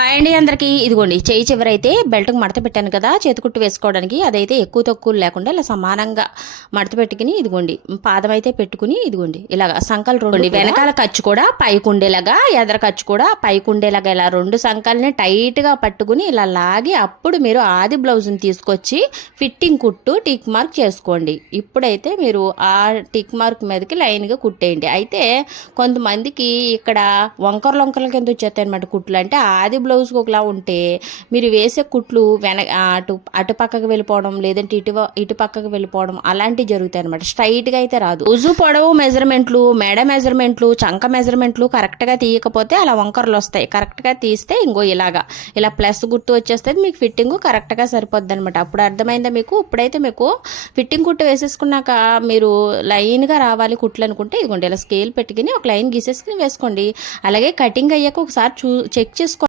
Hi అండి అందరికీ. ఇదిగోండి చేయి చివరైతే బెల్ట్కి మడత పెట్టాను కదా చేతి కుట్టు వేసుకోవడానికి. అదైతే ఎక్కువ తక్కువ లేకుండా ఇలా సమానంగా మడత పెట్టుకుని ఇదిగోండి పాదం అయితే పెట్టుకుని ఇదిగోండి ఇలాగా సంకలు రెండు వెనకాల ఖర్చు కూడా పైకి ఉండేలాగా, ఎదర ఖర్చు కూడా పైకి ఉండేలాగా ఇలా రెండు సంకల్ని టైట్గా పట్టుకుని ఇలా లాగి అప్పుడు మీరు ఆది బ్లౌజ్ని తీసుకొచ్చి ఫిట్టింగ్ కుట్టు టిక్ మార్క్ చేసుకోండి. ఇప్పుడైతే మీరు ఆ టిక్ మార్క్ మీదకి లైన్గా కుట్టేయండి. అయితే కొంతమందికి ఇక్కడ వంకర కింద వచ్చేస్తాయి అనమాట కుట్లు. అంటే ఆది బ్లౌజ్కి ఒకలా ఉంటే మీరు వేసే కుట్లు అటు పక్కకు వెళ్ళిపోవడం, లేదంటే ఇటు పక్కకు వెళ్ళిపోవడం అలాంటివి జరుగుతాయి అనమాట. స్ట్రైట్గా అయితే రాదు. రోజు పొడవు మెజర్మెంట్లు, మెడ మెజర్మెంట్లు, చంక మెజర్మెంట్లు కరెక్ట్గా తీయకపోతే అలా వంకరలు వస్తాయి. కరెక్ట్గా తీస్తే ఇలా ప్లస్ గుర్తు వచ్చేస్తుంది, మీకు ఫిట్టింగ్ కరెక్ట్గా సరిపోద్ది అనమాట. అప్పుడు అర్థమైందా మీకు? ఇప్పుడైతే మీకు ఫిట్టింగ్ కుట్టు వేసేసుకున్నాక మీరు లైన్గా రావాలి కుట్లు అనుకుంటే ఇదిగోండి ఇలా స్కేల్ పెట్టుకుని ఒక లైన్ గీసేసుకుని వేసుకోండి. అలాగే కటింగ్ అయ్యాక ఒకసారి చెక్ చేసుకోండి.